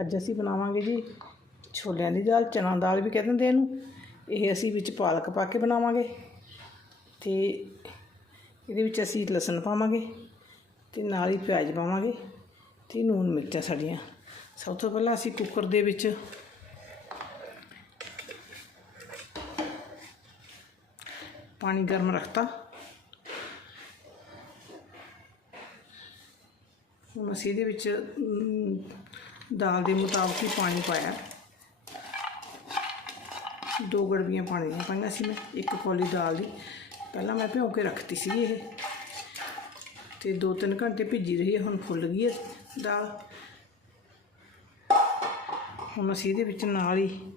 ਅੱਜ ਅਸੀਂ ਬਣਾਵਾਂਗੇ ਜੀ ਛੋਲਿਆਂ ਦੀ ਦਾਲ, ਚਨਾ ਦਾਲ ਵੀ ਕਹਿ ਦਿੰਦੇ ਇਹਨੂੰ। ਇਹ ਅਸੀਂ ਵਿੱਚ ਪਾਲਕ ਪਾ ਕੇ ਬਣਾਵਾਂਗੇ ਤੇ ਇਹਦੇ ਵਿੱਚ ਅਸੀਂ ਲਸਣ ਪਾਵਾਂਗੇ ਤੇ ਨਾਲ ਹੀ ਪਿਆਜ਼ ਪਾਵਾਂਗੇ ਤੇ ਨੂਨ ਮਿਰਚਾਂ ਸਾਡੀਆਂ। ਸਭ ਤੋਂ ਪਹਿਲਾਂ ਅਸੀਂ ਕੁੱਕਰ ਦੇ ਵਿੱਚ ਪਾਣੀ ਗਰਮ ਰੱਖਤਾ। ਹੁਣ ਅਸੀਂ ਇਹਦੇ ਵਿੱਚ ਦਾਲ ਦੇ ਮੁਤਾਬਕ ਹੀ ਪਾਣੀ ਪਾਇਆ। ਦੋ ਗੜਵੀਆਂ ਪਾਣੀ ਦੀਆਂ ਪਾਈਆਂ ਸੀ ਮੈਂ, ਇੱਕ ਕੌਲੀ ਦਾਲ ਦੀ। ਪਹਿਲਾਂ ਮੈਂ ਭਿਓ ਕੇ ਰੱਖਤੀ ਸੀ ਇਹ। ਤੇ 2-3 ਘੰਟੇ ਭਿੱਜੀ ਰਹੀ ਹੈ ਹੁਣ ਫੁੱਲ ਗਈ ਹੈ ਦਾਲ। ਹੁਣ ਅਸੀਂ ਇਹਦੇ ਵਿੱਚ ਨਾਲ ਹੀ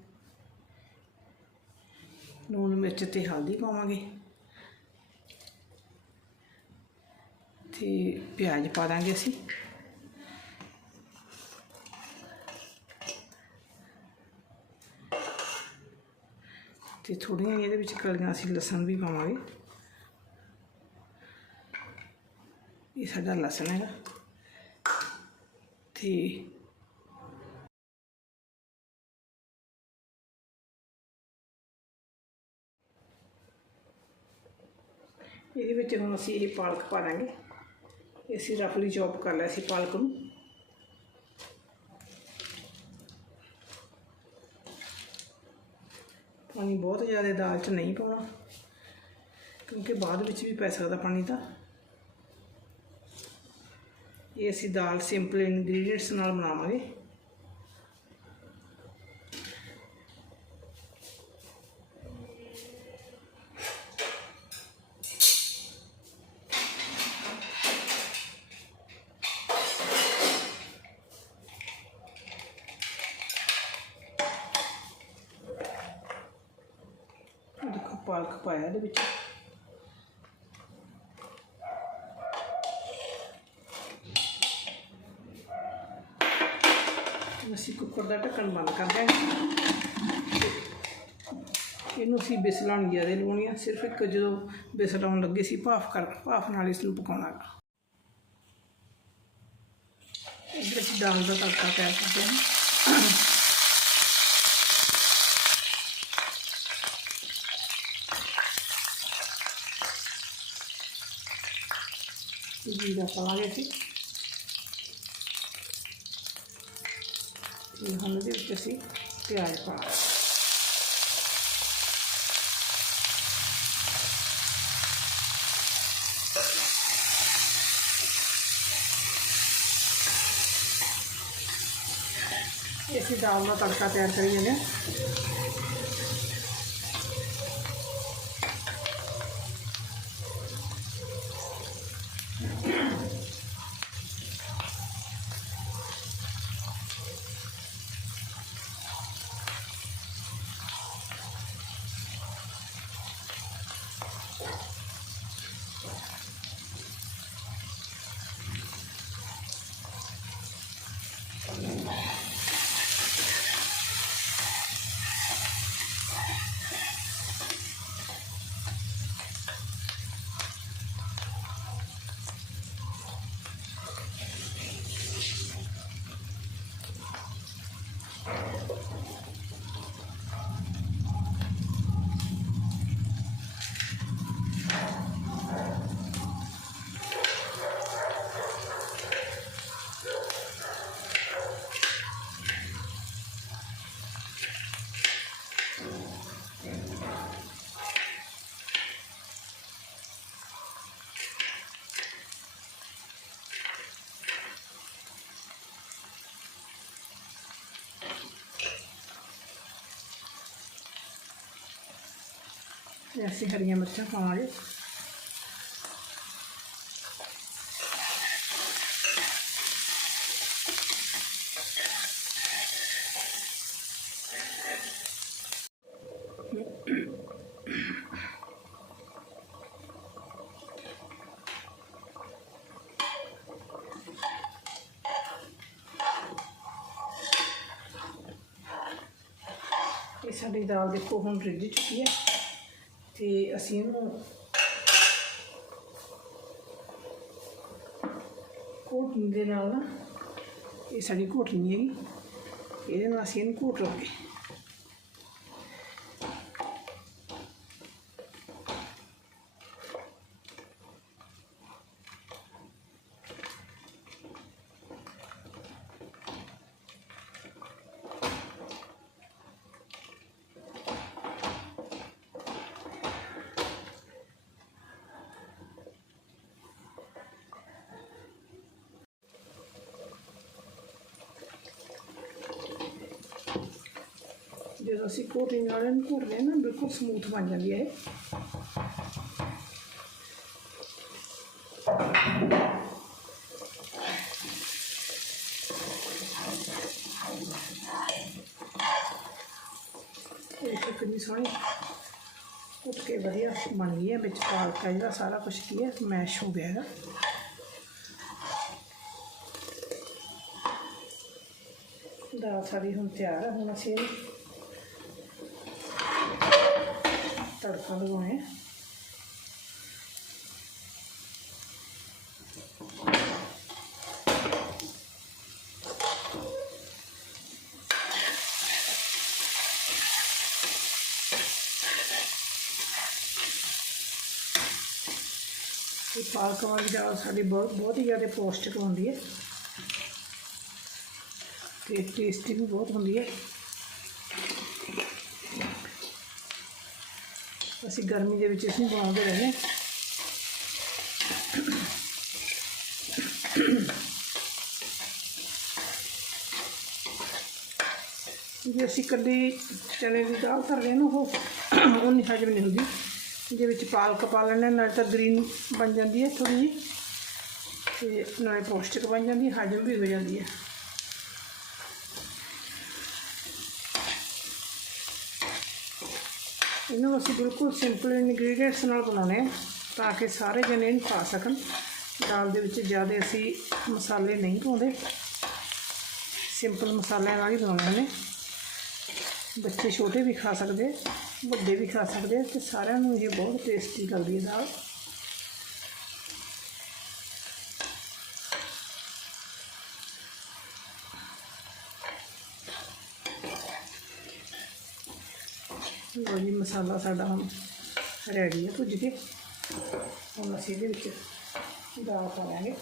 ਲੂਣ ਮਿਰਚ ਤੇ ਹਲਦੀ ਪਾਵਾਂਗੇ। ਤੇ ਪਿਆਜ਼ ਪਾ ਦਾਂਗੇ ਅਸੀਂ। ਤੇ ਥੋੜੀਆਂ ਇਹਦੇ ਵਿੱਚ ਕਲੀਆਂ ਅਸੀਂ ਲਸਣ ਵੀ ਪਾਵਾਂਗੇ। ਇਹ ਸਾਡਾ ਲਸਣ ਹੈਗਾ। ਤੇ ਇਹਦੇ ਵਿੱਚ ਹੁਣ ਅਸੀਂ ਇਹ ਪਾਲਕ ਪਾ ਦਾਂਗੇ। ਅਸੀਂ ਰਫਲੀ ਚੌਪ ਕਰ ਲਿਆ ਸੀ ਪਾਲਕ ਨੂੰ। ਪਾਣੀ ਬਹੁਤ ਜ਼ਿਆਦਾ ਦਾਲ 'ਚ ਨਹੀਂ ਪਾਉਣਾ। ਕਿਉਂਕਿ ਬਾਅਦ ਵਿੱਚ ਵੀ ਪੈ ਸਕਦਾ ਪਾਣੀ ਤਾਂ। ਇਹ ਅਸੀਂ ਦਾਲ ਸਿੰਪਲ ਇਨਗਰੀਡੀਐਂਟਸ ਨਾਲ ਬਣਾਵਾਂਗੇ। ਪਾਲਕ ਪਾਇਆ ਇਹਦੇ ਵਿੱਚ। ਅਸੀਂ ਕੁੱਕਰ ਦਾ ਢੱਕਣ ਬੰਦ ਕਰ ਦਿਆਂਗੇ ਇਹਨੂੰ ਅਸੀਂ ਬਿਸਲਾਂ ਨਹੀਂ ਜ਼ਿਆਦਾ ਆ। ਸਿਰਫ ਇੱਕ ਜਦੋਂ ਬਿਸਲ ਆਉਣ ਲੱਗੇ ਸੀ, ਭਾਫ ਕਰ, ਭਾਫ ਨਾਲ ਇਸ ਨੂੰ ਪਕਾਉਣਾ ਗਾ ਇਹਦੇ ਵਿੱਚ ਦਾਲ ਦਾ ਤੜਕਾ ਤਿਆਰ ਕਰਦੇ ਹਾਂ ਜੀਰਾ ਪਾਵਾਂਗੇ ਅਸੀਂ ਤੇ ਹੁਣ ਇਹਦੇ ਵਿੱਚ ਅਸੀਂ ਪਿਆਜ਼ ਪਾ ਇਹ ਦਾਲ ਦਾ ਤੜਕਾ ਤਿਆਰ ਕਰੀ ਜਾਂਦੇ ਤੇ ਅਸੀਂ ਹਰੀਆਂ ਮਿਰਚਾਂ ਪਾਵਾਂਗੇ ਇਹ ਸਾਡੀ ਦਾਲ ਦੇਖੋ ਹੁਣ ਰਿੱਝ ਚੁੱਕੀ ਹੈ। ਤੇ ਅਸੀਂ ਇਹਨੂੰ ਘੋਟਣੀ ਦੇ ਨਾਲ ਨਾ ਇਹ ਸਾਡੀ ਘੋਟਣੀ ਹੈਗੀ ਇਹਦੇ ਨਾਲ ਅਸੀਂ ਇਹਨੂੰ ਘੂਟ ਲਾਂਗੇ ਜਦੋਂ ਅਸੀਂ ਕੋਟਿੰਗ ਨਾਲ ਇਹਨੂੰ ਘੋਟਦੇ ਹਾਂ ਨਾ ਬਿਲਕੁਲ ਸਮੂਥ ਬਣ ਜਾਂਦੀ ਹੈ ਇਹ ਇਹ ਦੇਖੋ ਕਿੰਨੀ ਸੋਹਣੀ ਕੁੱਟ ਕੇ ਵਧੀਆ ਬਣ ਗਈ ਹੈ ਵਿੱਚ ਪਾਲਕ ਹੈ ਜਿਹੜਾ ਸਾਰਾ ਕੁਝ ਕੀ ਹੈ ਮੈਸ਼ ਹੋ ਗਿਆ ਹੈਗਾ ਦਾਲ ਸਾਡੀ ਹੁਣ ਤਿਆਰ ਹੈ ਹੁਣ ਅਸੀਂ ਇਹਨੂੰ ਤੜਕਾ ਲਗਾਉਣਾ ਇਹ ਪਾਲਕ ਵਾਲੀ ਦਾਲ ਸਾਡੀ ਬਹੁਤ ਬਹੁਤ ਹੀ ਜ਼ਿਆਦਾ ਪੌਸ਼ਟਿਕ ਹੁੰਦੀ ਹੈ। ਤੇ ਟੇਸਟੀ ਵੀ ਬਹੁਤ ਹੁੰਦੀ ਹੈ। ਅਸੀਂ ਗਰਮੀ ਦੇ ਵਿੱਚ ਇਸ ਨੂੰ ਬਣਾਉਂਦੇ ਰਹੇ ਜੇ ਅਸੀਂ ਕੱਲੀ ਚਨੇ ਦੀ ਦਾਲ ਧਰਦੇ ਨਾ ਉਹ ਉਹ ਨਹੀਂ ਹਜਮ ਨਹੀਂ ਹੁੰਦੀ। ਜੇ ਵਿੱਚ ਪਾਲਕ ਪਾ ਲੈਂਦੇ ਨਾਲ ਤਾਂ ਗ੍ਰੀਨ ਬਣ ਜਾਂਦੀ ਹੈ ਥੋੜੀ ਜਿਹੀ। ਤੇ ਨਾਲੇ ਪੌਸ਼ਟਿਕ ਬਣ ਜਾਂਦੀ ਹੈ, ਹਜਮ ਵੀ ਹੋ ਜਾਂਦੀ ਹੈ। ਇਹਨੂੰ ਅਸੀਂ ਬਿਲਕੁਲ ਸਿੰਪਲ ਇਨਗਰੀਡੀਐਂਟਸ ਨਾਲ ਬਣਾਉਣੇ ਆ, ਤਾਂ ਕਿ ਸਾਰੇ ਜਣੇ ਇਹਨੂੰ ਖਾ ਸਕਣ। ਦਾਲ ਦੇ ਵਿੱਚ ਜ਼ਿਆਦਾ ਅਸੀਂ ਮਸਾਲੇ ਨਹੀਂ ਪਾਉਂਦੇ। ਸਿੰਪਲ ਮਸਾਲਿਆਂ ਨਾਲ ਹੀ ਬਣਾਉਣੇ ਨੇ। ਬੱਚੇ ਛੋਟੇ ਵੀ ਖਾ ਸਕਦੇ ਵੱਡੇ ਵੀ ਖਾ ਸਕਦੇ ਤੇ ਸਾਰਿਆਂ ਨੂੰ ਇਹ ਬਹੁਤ ਟੇਸਟੀ ਲੱਗਦੀ ਹੈ ਦਾਲ। ਜੀ ਮਸਾਲਾ ਸਾਡਾ ਹੁਣ ਰੈਡੀ ਹੈ ਭੁੱਜ ਕੇ। ਹੁਣ ਅਸੀਂ ਇਹਦੇ ਵਿੱਚ ਦਾਲ ਪਾਵਾਂਗੇ।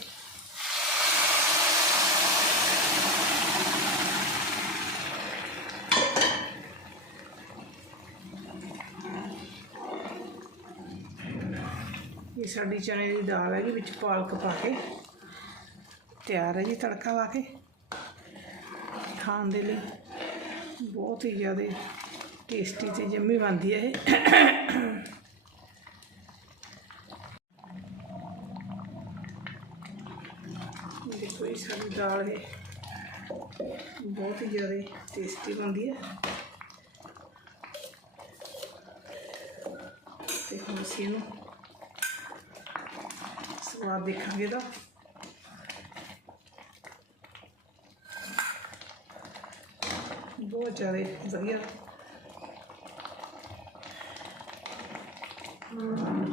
ਇਹ ਸਾਡੀ ਚਨੇ ਦੀ ਦਾਲ ਹੈ ਜੀ, ਵਿੱਚ ਪਾਲਕ ਪਾ ਕੇ। ਤਿਆਰ ਹੈ ਜੀ ਤੜਕਾ ਲਾ ਕੇ। ਖਾਣ ਦੇ ਲਈ ਬਹੁਤ ਹੀ ਜ਼ਿਆਦਾ ਟੇਸਟੀ ਤੇ ਜੰਮੀ ਬਣਦੀ ਹੈ ਇਹ। ਦੇਖੋ ਇਹ ਸਾਡੀ ਦਾਲ ਹੈ ਬਹੁਤ ਹੀ ਜ਼ਿਆਦਾ ਟੇਸਟੀ ਬਣਦੀ ਹੈ। ਤੇ ਹੁਣ ਅਸੀਂ ਇਹਨੂੰ ਸਵਾਦ ਦੇਖਾਂਗੇ ਦਾ ਬਹੁਤ ਜ਼ਿਆਦਾ ਵਧੀਆ 음.